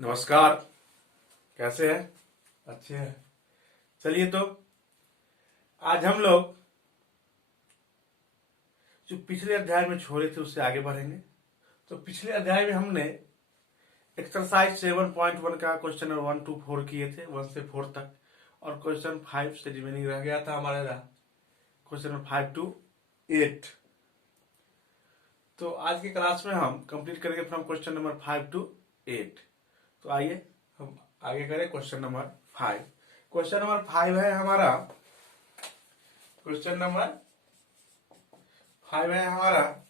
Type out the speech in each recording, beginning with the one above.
नमस्कार। कैसे हैं? अच्छे हैं। चलिए तो आज हम लोग जो पिछले अध्याय में छोड़े थे उससे आगे बढ़ेंगे। तो पिछले अध्याय में हमने एक्सरसाइज 7.1 का क्वेश्चन नंबर 1 to 4 किए थे, 1 से 4 तक, और क्वेश्चन 5 से रिमेनिंग रह गया था हमारा क्वेश्चन नंबर 5 to 8। तो आज की क्लास में हम कंप्लीट करेंगे फ्रॉम क्वेश्चन नंबर 5 to 8। तो आइए हम आगे करें क्वेश्चन नंबर 5। क्वेश्चन नंबर 5 है हमारा, क्वेश्चन नंबर 5 है हमारा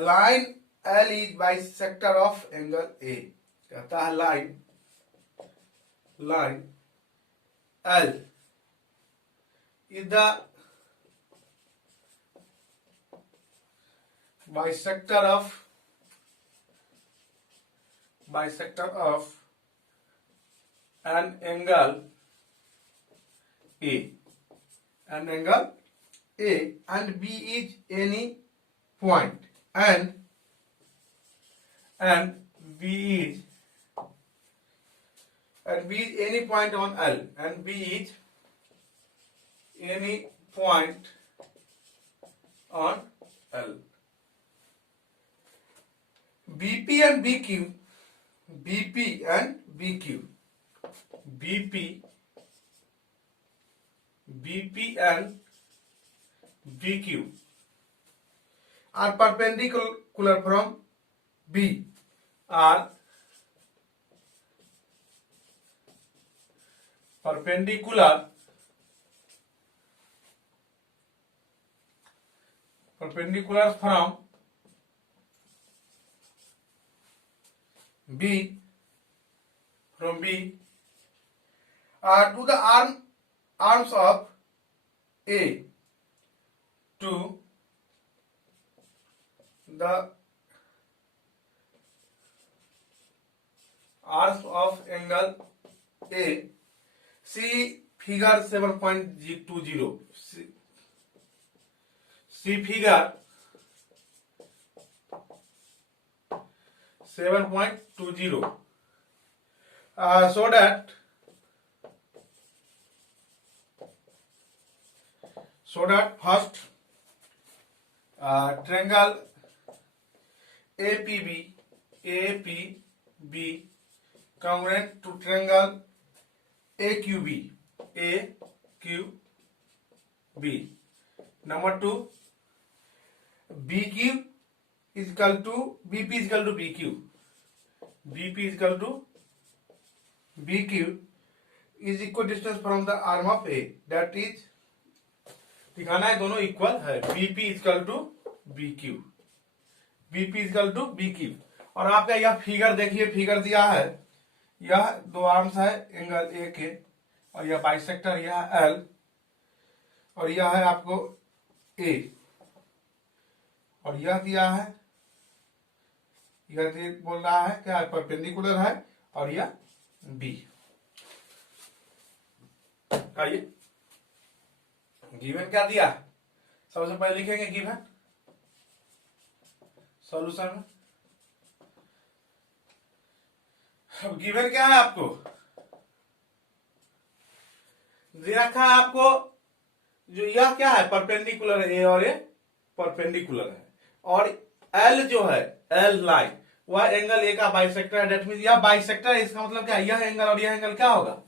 line L is bisector of angle A. कहता है line L is the bisector of an angle A, and B is any point, and B is any point on L, and B is any point on L. BP and BQ, BP and BQ are perpendicular from B, are perpendicular from B to the arms of A, to the arms of angle A. See figure 7.20. See figure 7.20. So that first triangle APB congruent to triangle AQB. Number 2, BQ is equal to BP is equal to BQ. BP is equal to BQ is equidistance from the arm of A. That is, दिखाना है दोनों equal है। BP is equal to BQ. BP is equal to BQ। और आपका यह figure देखिए, figure दिया है, यह दो आर्म्स है एंगल ए के, और यह बाइसेक्टर, यह L, और यह है आपको A, और यह दिया है, यह बोल रहा है क्या, परपेंडिकुलर है, और यह B। आइए गिवन क्या दिया, सबसे पहले लिखेंगे गिवन सॉल्यूशन में। अब गिवन क्या है आपको दे रखा है, आपको जो यह क्या है, परपेंडिकुलर है, ए और ए परपेंडिकुलर है, और एल जो है, एल लाइन, वह एंगल ए का बाइसेक्टर है। डेट मीन यह बाइसेक्टर है, इसका मतलब क्या, यह एंगल और यह एंगल क्या होगा,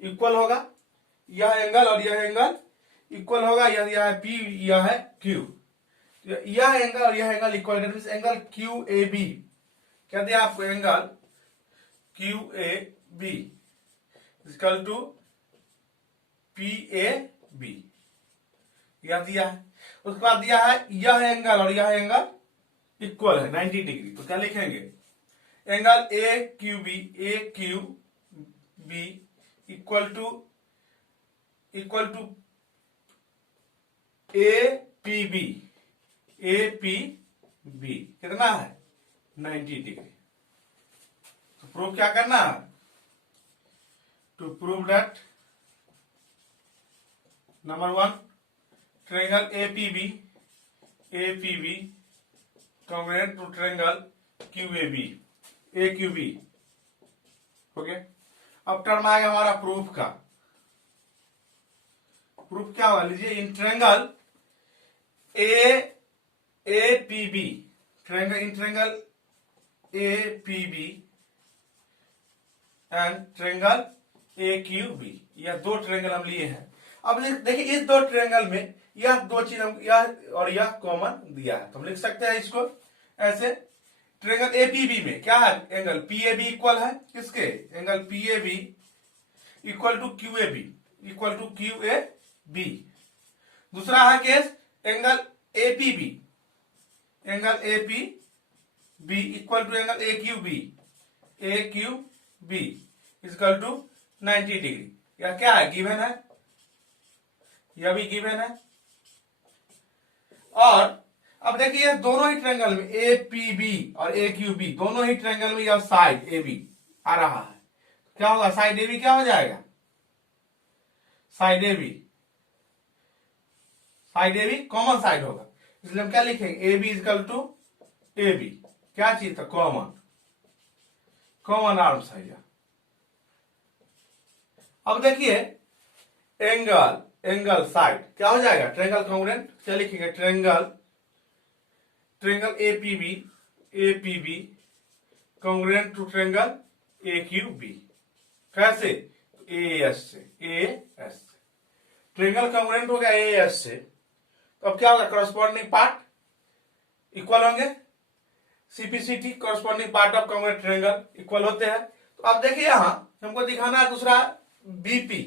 इक्वल होगा। यह एंगल और यह एंगल इक्वल होगा। यह है P, यह है Q, यह एंगल और यह angle equal. That mean angle QAB, क्या दिया आपको, angle QAB equal to PAB, यह दिया है। उसके बाद दिया है यह एंगल और यह एंगल इक्वल है 90 डिग्री। तो क्या लिखेंगे, angle AQB equal to APB कितना है, 90 डिग्री। तो प्रूव क्या करना है, to prove that number 1, triangle APB congruent to triangle AQB हो गया। अब टर्म आएगा हमारा प्रूफ का। प्रूफ क्या होगा, लीजिए, in triangle A P B, triangle A P B and triangle A Q B, यह दो ट्रायंगल हम लिए हैं। अब देखिए इस दो ट्रायंगल में यह दो चीज हम यह और यह कॉमन दिया है, तो हम लिख सकते हैं इसको ऐसे। ट्रायंगल एपीबी में क्या है, एंगल पीएबी इक्वल है किसके, angle PAB equal to QAB, equal to QAB. दूसरा है case angle APB, angle APB equal to angle AQB, AQB equal to 90 degree. यह क्या है, गिवन है, यह भी गिवन है। और अब देखिए दोनों ही ट्रायंगल में एपीबी और एक्यूबी दोनों ही ट्रायंगल में यह साइड एबी आ रहा है, क्या होगा, साइड एबी क्या हो जाएगा, side AB, side AB common side होगा, इसलिए हम क्या लिखेंगे, A B is equal to A B, क्या चीज था, कॉमन, कॉमन आर्म्स है यह। अब देखिए एंगल, एंगल साइड क्या हो जाएगा, ट्रायंगल कॉन्ग्रुएंट, क्या लिखेंगे, triangle, triangle APB, APB congruent to triangle AQB, कैसे, एएस से, एएस से ट्रायंगल कॉन्ग्रुएंट हो गया एएस से, तो अब क्या होगा, करस्पॉन्डिंग पार्ट इक्वल होंगे, CPCT corresponding part of congruent triangle equal होते हैं। तो अब देखिए यहां हमको दिखाना है दूसरा बीपी,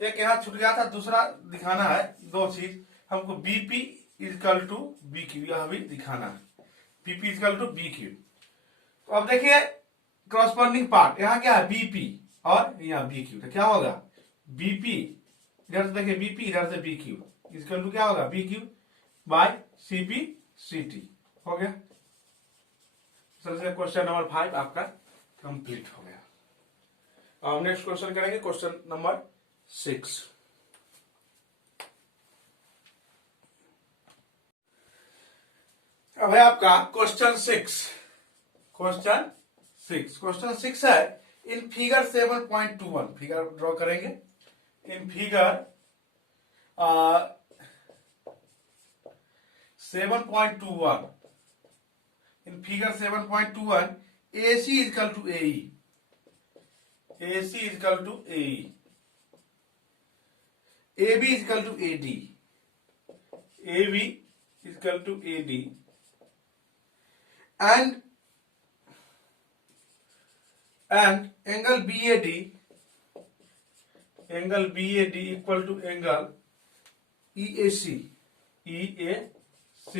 एक यहां छूट गया था, दूसरा दिखाना है, दो चीज हमको, BP is equal to B Q, यह भी दिखाना है, BP is equal to B Q. तो अब देखिए करस्पॉन्डिंग पार्ट यहां क्या है, बीपी और यहाँ बी क्यू, तो क्या होगा, बीपी इधर से देखिए, बीपी इधर से बी क्यू इजकल टू क्या होगा, बी क्यू बाय सीपी सीटी, हो गया। क्वेश्चन नंबर 5 आपका कंप्लीट हो गया। अब नेक्स्ट क्वेश्चन करेंगे, क्वेश्चन नंबर 6। अब है आपका क्वेश्चन 6, क्वेश्चन 6, क्वेश्चन 6 है, इन फिगर 7.21, फिगर ड्रॉ करेंगे, in figure 7.21, in figure 7.21 AC is equal to AE, AC is equal to AE, AB is equal to AD, AB is equal to AD and angle BAD, angle BAD equal to angle EAC, EAC,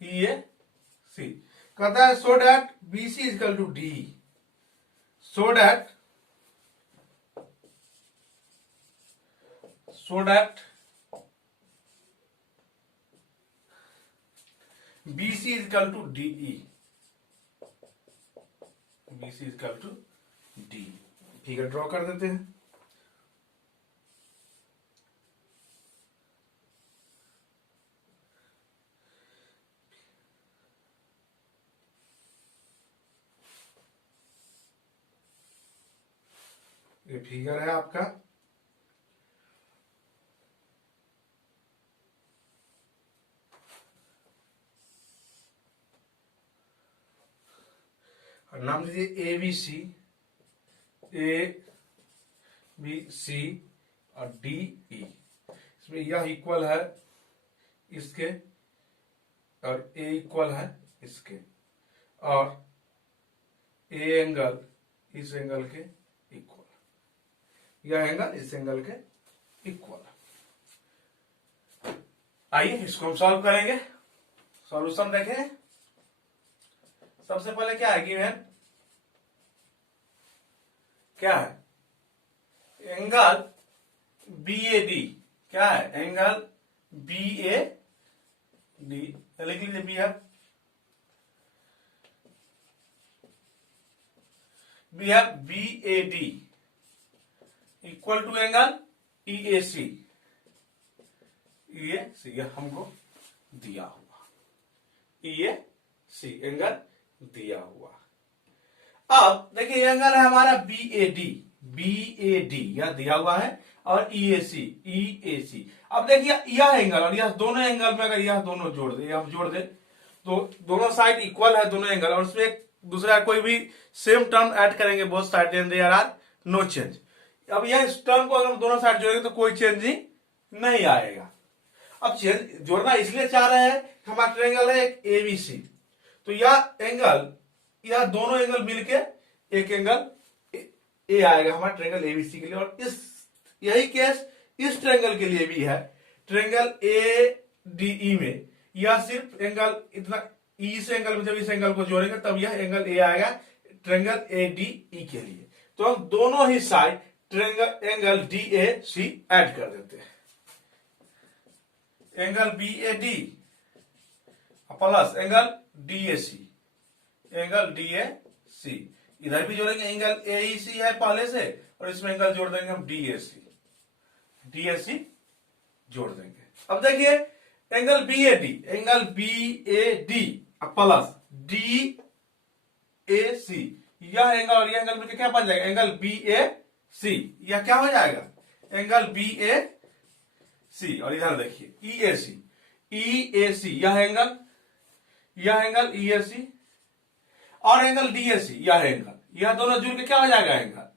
EAC कहता है so that BC is equal to D, so that BC is equal to DE, BC is equal to D। Figure draw कर देते हैं। ये figure है आपका, और नाम लीजिए ABC, ABC और DE। इसमें यह इक्वल है इसके और A इक्वल है इसके, और A एंगल इस एंगल के इक्वल, यह एंगल इस एंगल के इक्वल। आइए इसको हम सॉल्व करेंगे, सॉल्यूशन देखें। सबसे पहले क्या है, गिवन क्या है, एंगल BAD, क्या है, एंगल BAD, लिख लीजिए बी है, BAD equal to angle EAC, EAC यह हमको दिया हुआ, EAC एंगल दिया हुआ। अब देखिए ये एंगल है हमारा B A D, B A D यह दिया हुआ है, और ई ए सी, ई ए सी। अब देखिए यह एंगल और यह दोनों एंगल में अगर यह दोनों जोड़ दे, हम जोड़ दे तो दोनों साइड इक्वल है दोनों एंगल, और उसमें एक दूसरा कोई भी सेम टर्म ऐड करेंगे both side, then there are no change. अब यह इस टर्म को अगर हम दोनों साइड जोड़ेंगे तो कोई चेंज ही नहीं आएगा। अब चेंज जोड़ना इसलिए चाह रहे हैं, हमारा ट्रायंगल है एक एबीसी, तो यह एंगल, यह दोनों एंगल मिलके एक एंगल ए आएगा हमारा ट्रायंगल एबीसी के लिए। और इस यही केस इस ट्रायंगल के लिए भी है, ट्रायंगल ए डी ई में यह सिर्फ एंगल इतना ई से एंगल में जब इस एंगल को जोड़ेंगे तब यह एंगल ए आएगा ट्रायंगल ए डी ई के लिए। तो हम दोनों ही side triangle angle D A C add कर देते हैं, angle B A D plus angle D A C, angle D A C. इधर भी जोड़ेंगे एंगल ए ई सी है पहले से, और इसमें एंगल जोड़ देंगे हम D A C, D A सी जोड़ देंगे। अब देखिए angle B A D, angle B A D plus D A C, यह एंगल और यह एंगल मिलकर क्या बन जाएगा, एंगल बी ए सी। यह क्या हो जाएगा, एंगल बी ए सी। और इधर देखिए ई ए सी, ई ए सी यह एंगल ई ए सी, और एंगल डी ए सी यह एंगल, यह दोनों जुड़ के क्या हो जाएगा, angle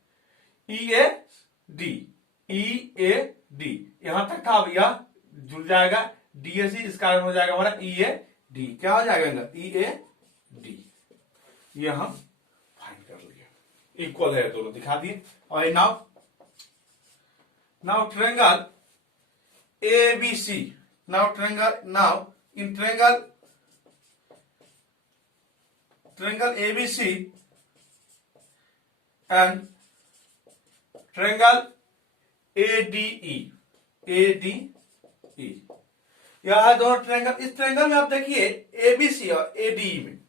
E A D, E A D. यहां तक था, अब यह जुड़ जाएगा डी ए सी, इस कारण हो जाएगा हमारा ई ए डी। क्या हो जाएगा एंगल ई ए डी, यह हम फाइंड कर लिए, इक्वल है दोनों दिखा दिए। और now triangle ABC, now in triangle ABC and triangle ADE, यह है दोनों ट्रायंगल। इस ट्रायंगल में आप देखिए ABC और ADE में,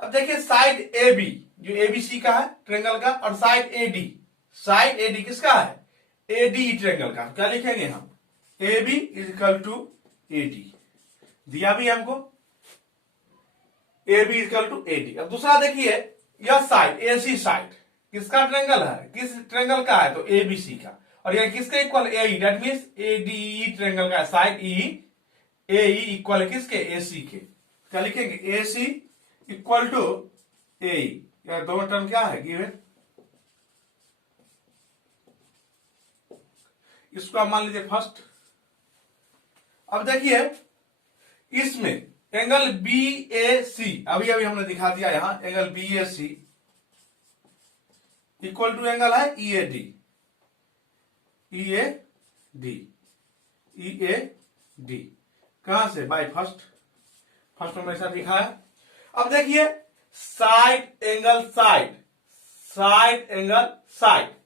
अब देखिए साइड AB जो ABC का है ट्रायंगल का, और साइड AD किसका है, ADE ट्रायंगल का। क्या लिखेंगे हम, AB is equal to AD, दिया भी हमको AB is equal to AD। अब दूसरा देखिए यह साइड AC साइड किसका ट्रायंगल है, किस ट्रायंगल का है, तो ABC का, और यह किसके equal, AE, that means ADE triangle का साइड AE इक्वल किसके, AC के। क्या लिखेंगे, AC इक्वल टू AE, यह दोनों टर्म क्या है गिवन, इसको आप मान लीजिए फर्स्ट। अब देखिए इसमें एंगल बी ए सी, अभी हमने दिखा दिया यहां, angle B A C equal to angle है E A D, E A D कहां से, बाय फर्स्ट में ऐसा लिखा है। अब देखिए साइड एंगल साइड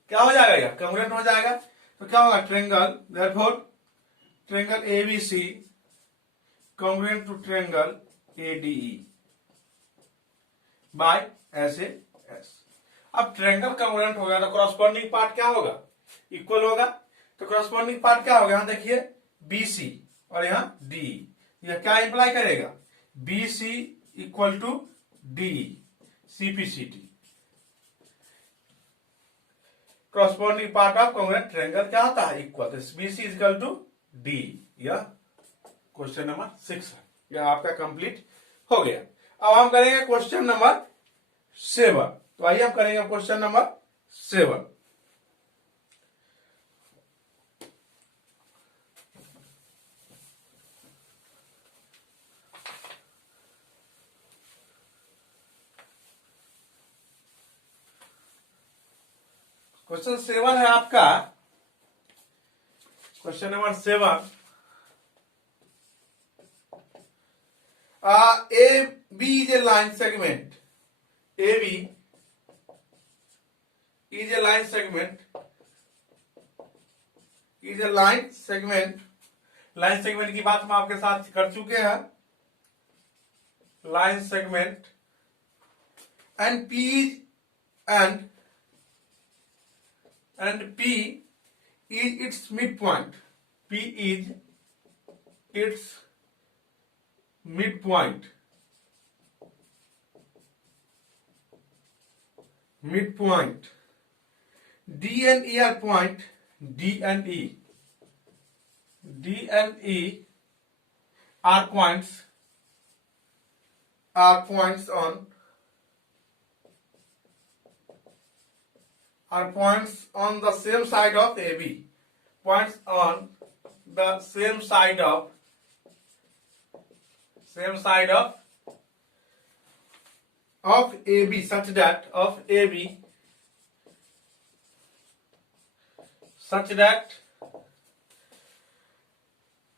क्या हो जाएगा, यह कॉन्ग्रुएंट हो जाएगा, तो क्या होगा triangle, therefore triangle ABC congruent to triangle ADE by ऐसे S। अब ट्रायंगल कॉन्ग्रुएंट हो गया तो कॉरस्पॉन्डिंग पार्ट क्या होगा, इक्वल होगा। तो कॉरस्पॉन्डिंग पार्ट क्या होगा, यहां देखिए BC और यहां DE, यह क्या इंप्लाई करेगा, BC equal to DE, CPCT, corresponding part of congruent triangle क्या होता है, इक्वल। तो BC is equal to DE। यह क्वेश्चन नंबर 6 है, यह आपका कंप्लीट हो गया। अब हम करेंगे क्वेश्चन नंबर 7। तो आइए हम करेंगे क्वेश्चन नंबर 7। क्वेश्चन 7 है आपका, question number 7, AB is a line segment, AB is a line segment, line segment की बात हम आपके साथ कर चुके हैं। Line segment and P is its midpoint, P is its midpoint, midpoint. D and E are point. D and E. D and E are points. Are points on. Are points on the same side of AB. Points on the same side of AB, such that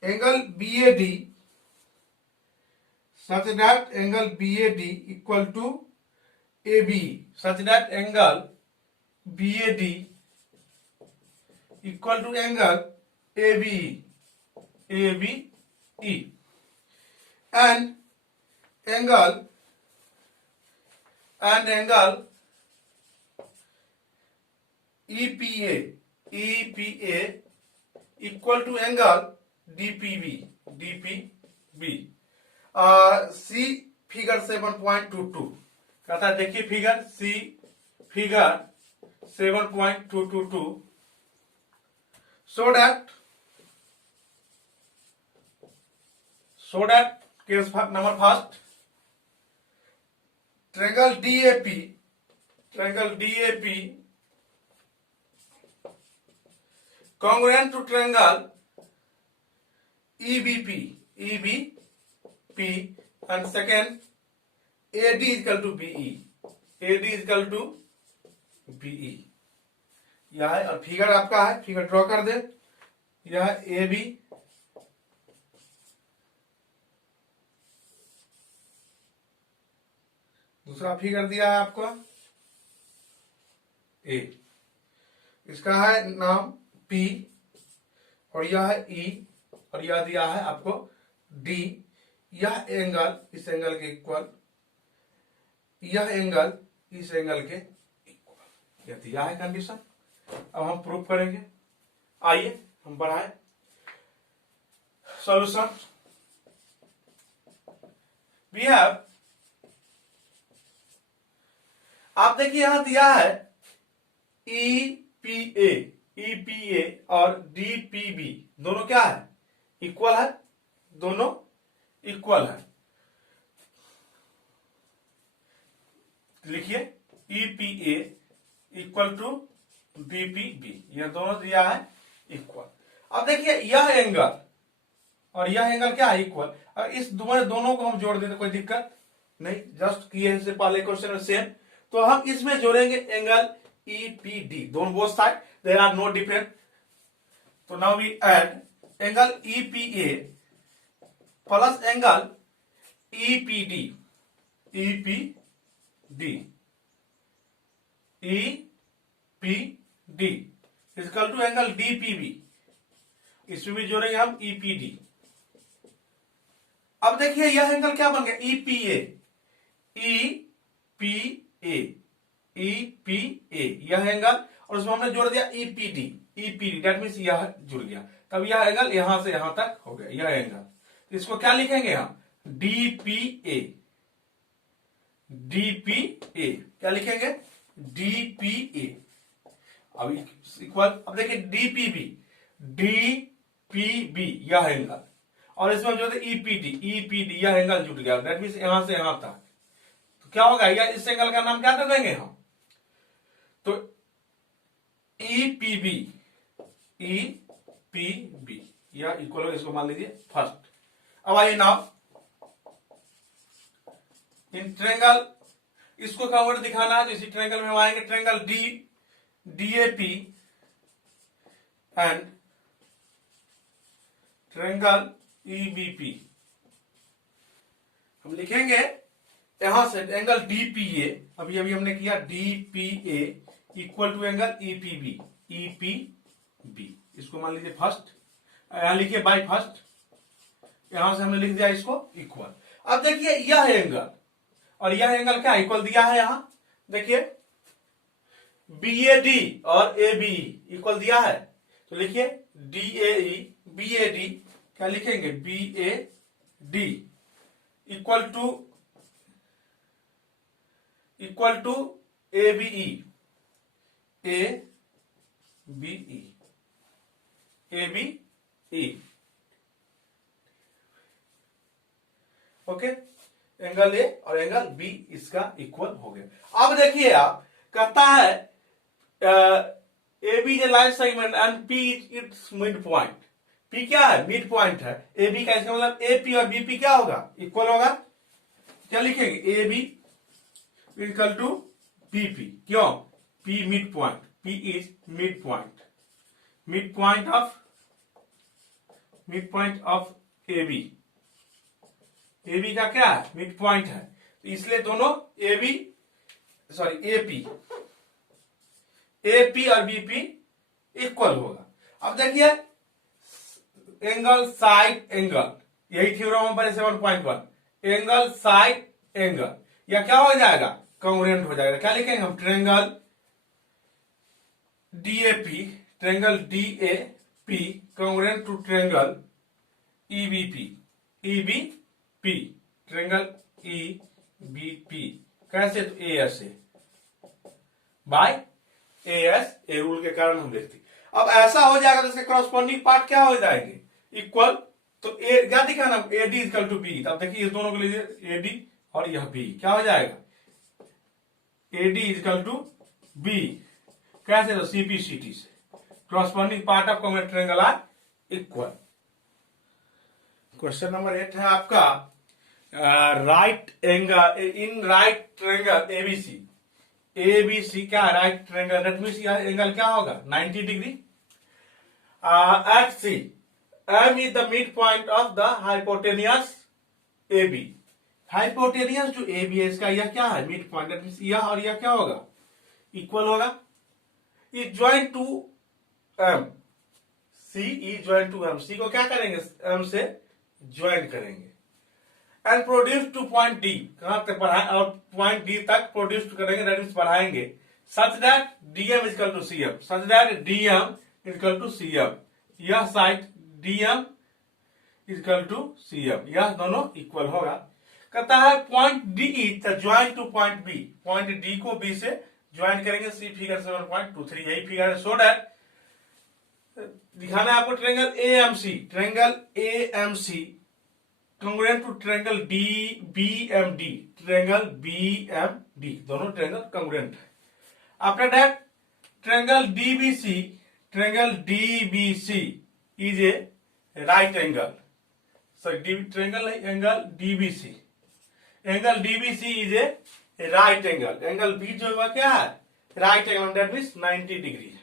angle BAD equal to AB, such that angle BAD equal to angle ABE, and angle EPA equal to angle DPB. See figure 7.22 कहता है, देखिए figure see figure 7.222 so that case number first, triangle DAP congruent to triangle EBP, and second AD is equal to BE. यह है, और figure आपका है, figure draw कर दे। यह AB, दूसरा फिगर दिया है आपको A, इसका है नाम P, और यह है E, और यह दिया है आपको D। यह एंगल इस एंगल के इक्वल, यह एंगल इस एंगल के इक्वल, यह दिया है कंडीशन। अब हम प्रूफ करेंगे। आइए हम बढ़ाएं सॉल्यूशन। वी हैव, आप देखिए यहां दिया है EPA और DPB दोनों क्या है, इक्वल है, दोनों इक्वल है। लिखिए EPA इक्वल टू DPB, यह दोनों दिया है इक्वल। अब देखिए यह एंगल और यह एंगल क्या है, इक्वल। और इस दोनों को हम जोड़ देते कोई दिक्कत नहीं, जस्ट किए से पहले क्वेश्चन में सेम, तो हम इसमें जोड़ेंगे एंगल EPD, दोनों both side there are no different. तो now we add angle EPA plus angle EPD equal to angle DPB, इसमें भी जोड़ेंगे हम EPD। अब देखिए यह एंगल क्या बन गया, EPA यह एंगल, और उसमें हमने जोड़ दिया EPD दैट मीन्स यह जुड़ गया, तब यह एंगल यहां से यहां तक हो गया यह एंगल। इसको क्या लिखेंगे हम, DPA, क्या लिखेंगे, DPA। अब इक्वल, अब देखिए DPB यह एंगल, और इसमें जो EPD यह एंगल जुट गया, दैट मीन्स यहां से यहां तक। तो क्या होगा, या इस एंगल का नाम क्या दे देंगे हम, तो EPB यह इक्वल हो, इसको मान लीजिए फर्स्ट। अब आइए नाउ इन ट्रायंगल, इसको कन्वर्ट दिखाना है, तो इसी ट्रायंगल में हम आएंगे, triangle DAP and triangle EBP। हम लिखेंगे यहां से एंगल DPA, अभी हमने किया DPA equal to angle EPB, इसको मान लीजिए फर्स्ट, यहां लिखिए बाय फर्स्ट, यहां से हमने लिख दिया इसको इक्वल। अब देखिए यह एंगल और यह एंगल क्या इक्वल दिया है, यहां देखिए BAD और ABE इक्वल दिया है, तो लिखिए BAD क्या लिखेंगे, BAD equal to ABE, ABE, okay, angle A और एंगल बी इसका इक्वल हो गया। अब देखिए आप, कहता है A B is a line segment and P is its mid point. P क्या है? मिड पॉइंट है। ए बी का इसका मतलब ए पी और बी पी क्या होगा? इक्वल होगा। क्या लिखेंगे? A B equal to B P. क्यों? P mid point, P is mid point, mid point of A B. A B का क्या है? मिड पॉइंट है, तो इसलिए दोनों A B sorry A P और बी पी इक्वल होगा। अब देखिए एंगल साइड एंगल, यही थ्योरम हम पढ़े 7.1, एंगल साइड एंगल, या क्या हो जाएगा? कॉन्ग्रुएंट हो जाएगा। क्या लिखेंगे हम? Triangle DAP, triangle DAP congruent to triangle EBP, EBP, triangle EBP. कैसे? तो एएस से बाय एएस, ए रूल के कारण हम लिखते। अब ऐसा हो जाएगा तो इसके कॉरस्पॉन्डिंग पार्ट क्या हो जाएंगे? इक्वल। तो ए क्या दिखाना? AD equal to B. तब देखिए इस दोनों को लीजिए, एडी और यह बी, क्या हो जाएगा? AD equal to B. कैसे? तो सीपीसीटी से, corresponding part of congruent triangle are equal. Question number 8 है आपका, right angle in right triangle ABC. ABC क्या है? राइट ट्रायंगल, दैट मींस यह एंगल क्या होगा? 90 degree. At C, M is the mid point of the hypotenuse AB. Hypotenuse जो AB है इसका यह क्या है? मिड पॉइंट, दैट मींस यह और यह क्या होगा? इक्वल होगा। Is joint to M, C is joint to M. C को क्या करेंगे? एम से ज्वाइन करेंगे। And produce to point D, कहां तक बढ़ाए? और पॉइंट डी तक प्रोड्यूस करेंगे, दैट मींस बढ़ाएंगे। Such that DM is equal to CM, such that DM is equal to CM. यह side DM is equal to CM, यह दोनों इक्वल होगा। कहता है point D is join two point B, point D को B से join करेंगे। सी figure 7.23 यही फिगर है। सो दैट दिखाना है आपको triangle AMC, triangle AMC congruent to triangle D BMD, triangle BMD, दोनों ट्रायंगल कॉन्ग्रुएंट है। After that triangle DBC, triangle DBC is a right angle, sorry triangle angle DBC, angle DBC is a right angle. Angle B जो होगा क्या है? Right angle, that means 90 degree.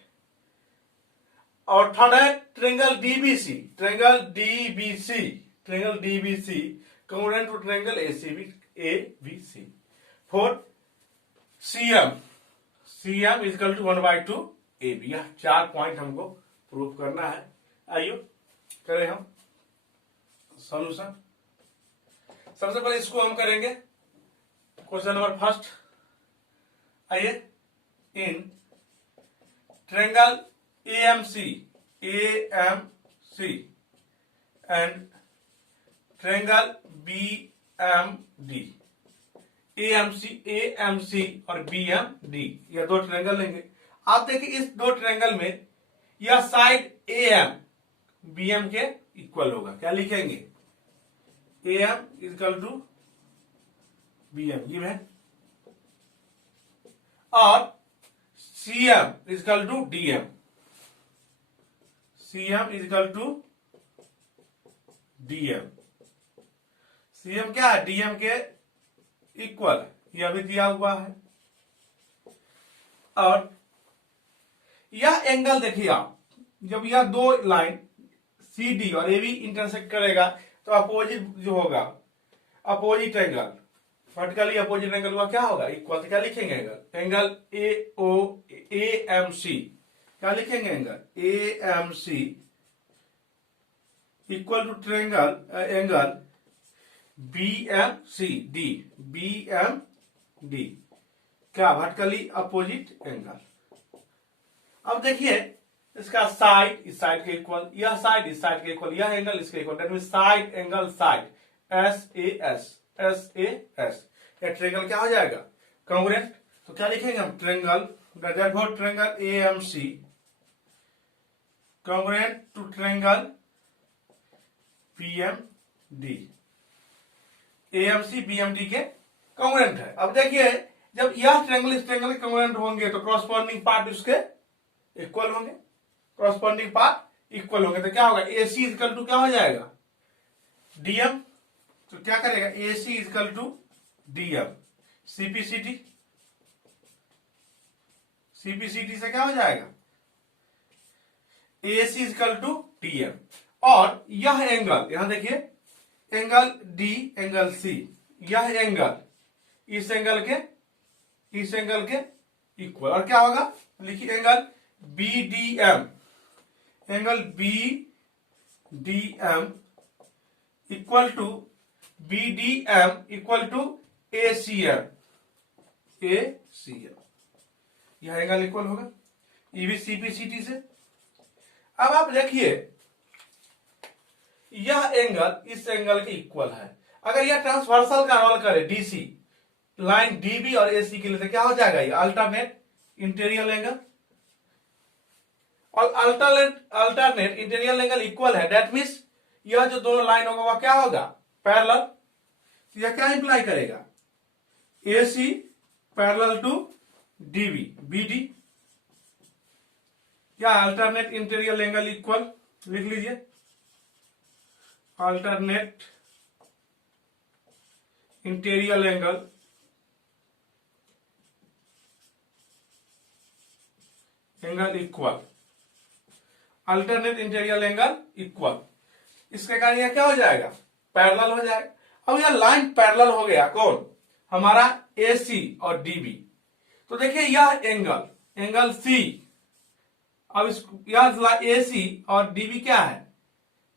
और third है triangle DBC, triangle DBC, triangle DBC congruent to triangle ACB, ABC. Fourth CM, CM is equal to 1/2 AB. यह 4 point हमको prove करना है। आइए करें हम सॉल्यूशन। सबसे पहले इसको हम करेंगे क्वेश्चन नंबर फर्स्ट। आइए, in triangle AMC, AMC and triangle BMD, AMC, AMC और BMD, यह दो ट्रायंगल लेंगे। आप देखिए इस दो ट्रायंगल में यह साइड AM BM के इक्वल होगा। क्या लिखेंगे? AM is equal to BM, ये है। और CM is equal to DM, CM is equal to DM। CM क्या है? DM के इक्वल, यह भी दिया हुआ है। और यह एंगल देखिए आप, जब यह दो लाइन CD और AB इंटरसेक्ट करेगा तो अपोजिट जो होगा, opposite angle, vertically opposite angle हुआ क्या होगा? इक्वल। तो क्या लिखेंगे? एंगल AMC, क्या लिखेंगे? Angle AMC equal to triangle angle BMCD, BMD क्या? Vertically opposite angle. अब देखिए इसका साइड इस साइड के इक्वल, यह साइड इस साइड के इक्वल, यह एंगल इसके equal, that means side angle side, SAS, SAS। यह ट्रायंगल क्या हो जाएगा? कॉन्ग्रुएंट। तो क्या लिखेंगे हम, triangle, therefore triangle AMC congruent to triangle BMD, AMC BMD के कॉन्ग्रुएंट है। अब देखिए जब यह ट्रेंगल इस ट्रेंगल के कॉन्ग्रुएंट होंगे तो क्रॉसपोंडिंग पार्ट उसके इक्वल होंगे, क्रॉसपोंडिंग पार्ट इक्वल होंगे, तो क्या होगा, AC इक्वल टू क्या हो जाएगा, DM। तो क्या करेगा, AC equal to DM, CPCT, CPCT से क्या हो जाएगा, AC इक्वल टू DM। और यह एंगल, यहां देखिए एंगल D, एंगल C, यह एंगल इस एंगल के इक्वल, और क्या होगा, लिखिए angle BDM, angle BDM equal to BDM equal to ACM, यह एंगल इक्वल होगा, ये भी CPCT से। अब आप देखिए यह एंगल इस एंगल के इक्वल है, अगर यह ट्रांसवर्सल का रोल करे DC, लाइन DB और AC के लिए, तो क्या हो जाएगा, ये अल्टरनेट इंटीरियर एंगल, और अल्टरनेट इंटीरियर एंगल इक्वल है, दैट मीन्स यह जो दोनों लाइन होगा वह क्या होगा, पैरेलल। तो यह क्या इंप्लाई करेगा, AC parallel to DB, BD, या अल्टरनेट इंटीरियर एंगल इक्वल, लिख लीजिए alternate interior angle equal, alternate interior angle equal, इसके कारण यह क्या हो जाएगा, पैरेलल हो जाएगा। अब यह लाइन पैरेलल हो गया, कौन, हमारा AC और DB। तो देखिए यह एंगल C, अब यह AC और DB क्या है,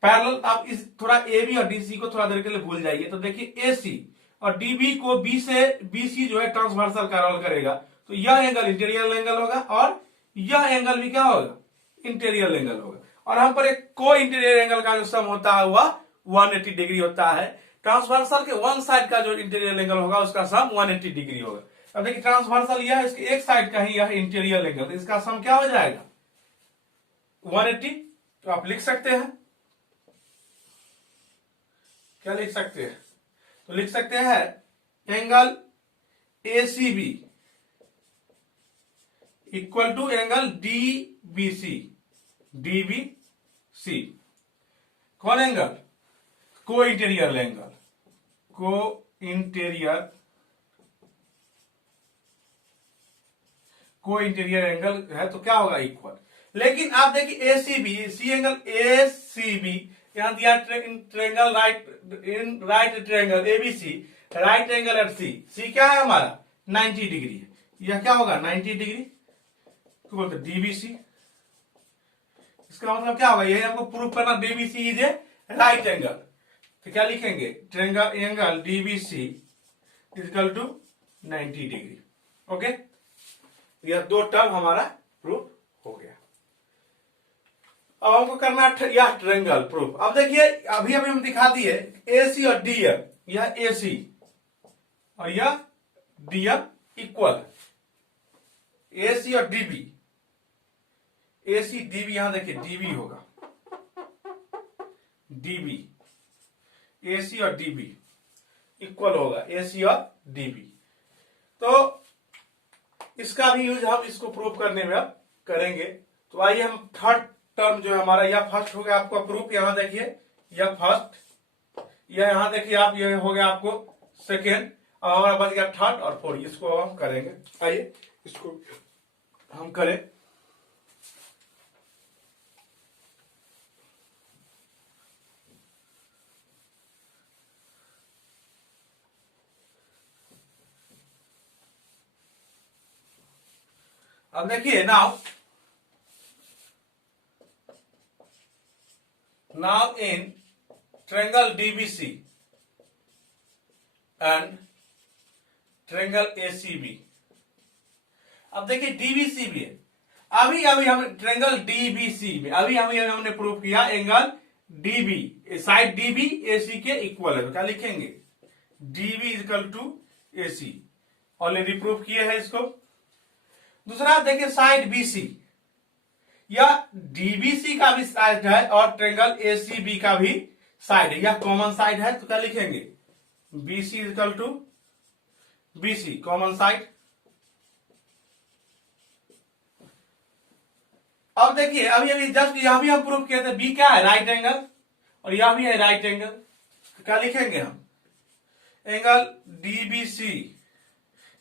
पैरेलल। अब इस थोड़ा AB और DC को थोड़ा देर के लिए भूल जाइए, तो देखिए AC और DB को BC जो है ट्रांसवर्सल का रोल करेगा, तो यह एंगल इंटीरियर एंगल होगा और यह एंगल भी क्या होगा, इंटीरियर एंगल होगा। और हम पर एक को इंटीरियर एंगल का जो सम होता है वह 180 डिग्री होता है, ट्रांसवर्सल के वन साइड का जो इंटीरियर एंगल होगा उसका सम 180 डिग्री होगा। अब देखिए ट्रांसवर्सल यह इसके एक साइड का ही यह इंटीरियर एंगल, तो इसका सम क्या हो जाएगा, 180। तो आप लिख सकते हैं, क्या लिख सकते हैं, तो लिख सकते हैं angle ACB equal to angle DBC, कौन एंगल, को इंटीरियर एंगल, को इंटीरियर एंगल है, तो क्या होगा, इक्वल। लेकिन आप देखिए ACB, सी एंगल ACB यहां दिया, triangle right triangle ABC, right angle at C क्या है हमारा 90 डिग्री है, यह क्या होगा 90 डिग्री, तो बोलते DBC। इसका मतलब क्या होगा, यही हमको प्रूव करना, DBC is a right angle. तो क्या लिखेंगे, triangle angle DBC equal to 90 degree. Okay, यह दो टर्म हमारा प्रूफ हो गया। अब हमको करना यह ट्रेंगल प्रूफ। अब देखिए अभी हम दिखा दिए AC और DM, यह AC और यह DM इक्वल है, AC और DB, AC DB, यहां देखिए DB होगा, DB, AC और DB इक्वल होगा, AC और DB। तो इसका भी यूज हम इसको प्रूव करने में अब करेंगे। तो आइए हम थर्ड टर्म जो है हमारा, यह फर्स्ट हो गया आपका प्रूफ, यहां देखिए यह फर्स्ट, यह यहां देखिए आप, यह हो गया आपको सेकेंड, अब हमारा बच गया थर्ड और फोर्थ, इसको हम करेंगे। आइए इसको हम करें। अब देखिए now in triangle DBC and triangle ACB, अब देखिए DBC भी है, अभी हम ट्रायंगल DBC में अभी हमने प्रूव किया angle DB, side DB AC के इक्वल है, तो क्या लिखेंगे, DB equal to AC, already prove किए हैं इसको। दूसरा देखिए साइड बीसी, यह डीबीसी का भी साइड है और ट्रेंगल एसीबी का भी साइड है, यह कॉमन साइड है। तो क्या लिखेंगे, BC equal to BC common side. अब देखिए अभी अभी जस्ट यह भी हम प्रूव किए थे, बी क्या है, राइट एंगल, और यह भी है राइट एंगल। तो क्या लिखेंगे हम, angle DBC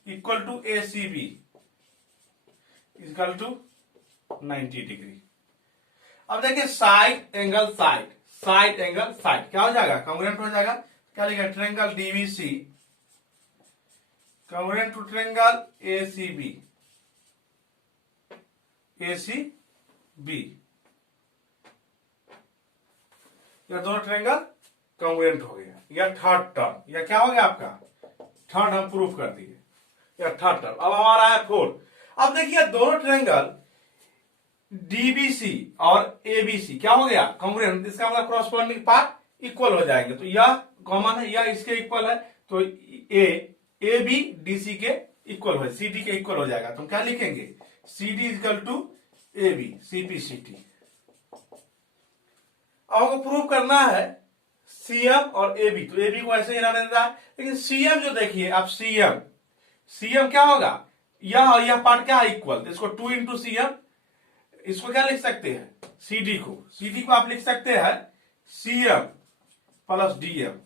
equal to ACB equal to 90 degree. अब देखिए side angle side, side angle side क्या हो जाएगा, कॉन्ग्रुएंट हो जाएगा। क्या लिखा, triangle DBC congruent to triangle ACB ACB, यह दोनों ट्रायंगल कॉन्ग्रुएंट हो गया। यह थर्ड टर्म, यह क्या हो गया आपका, थर्ड हम प्रूफ कर दिए, यह थर्ड टर्म। अब हमारा है फोर्थ। अब देखिए दोनों ट्रायंगल डीबीसी और एबीसी क्या हो गया, कॉन्ग्रुएंट, इसका मतलब क्रॉसपोंडिंग पार्ट इक्वल हो जाएंगे। तो यह कॉमन है, यह इसके इक्वल है, तो ए बी डीसी के इक्वल हो, सीडी के इक्वल हो जाएगा। तो हम क्या लिखेंगे, CD equal to A B CPCT. अब हमको प्रूव करना है सीएम और एबी, तो एबी को ऐसे ही रहने देता है, लेकिन सीएम जो देखिए आप, सीएम क्या होगा, यह और यह पार्ट क्या है इक्वल, इसको 2 इंटू सीएम, इसको क्या लिख सकते हैं, सीडी को आप लिख सकते हैं CM plus DM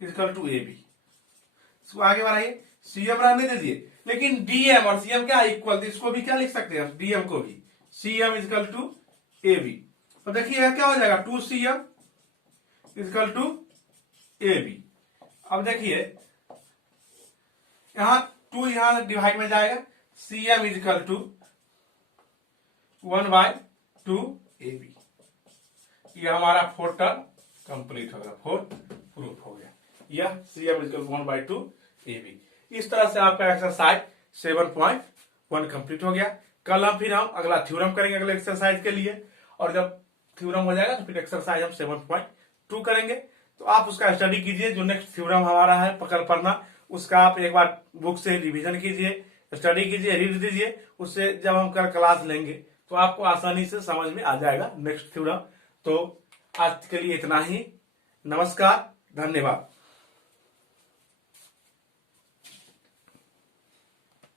equal to AB. इसको आगे बढ़ाइए, सीएम रहने दीजिए, लेकिन डीएम और सीएम क्या है इक्वल, तो इसको भी क्या लिख सकते हैं, डीएम को भी सीएम इक्वल टू एबी। तो देखिए क्या हो जाएगा, 2CM इक्वल टू एबी। अब देखिए यहां 2 यहां डिवाइड में जाएगा, CM इक्वल टू 1/2 AB। यह हमारा फोर्थ टर्म कंप्लीट हो गया, फोर्थ प्रूफ हो गया, यह CM इक्वल 1/2 AB। इस तरह से आपका एक्सरसाइज 7.1 कंप्लीट हो गया। कल हम फिर अगला थ्योरम करेंगे अगले एक्सरसाइज के लिए, और जब थ्योरम हो जाएगा तो फिर एक्सरसाइज हम 7.2 करेंगे। तो आप उसका स्टडी कीजिए, जो नेक्स्ट थ्योरम हमारा है पकड़ पढ़ना, उसका आप एक बार बुक से रिवीजन कीजिए, स्टडी कीजिए, रीड दीजिए, उससे जब हम कल क्लास लेंगे तो आपको आसानी से समझ में आ जाएगा नेक्स्ट थ्योरम। तो आज के लिए इतना ही, नमस्कार, धन्यवाद।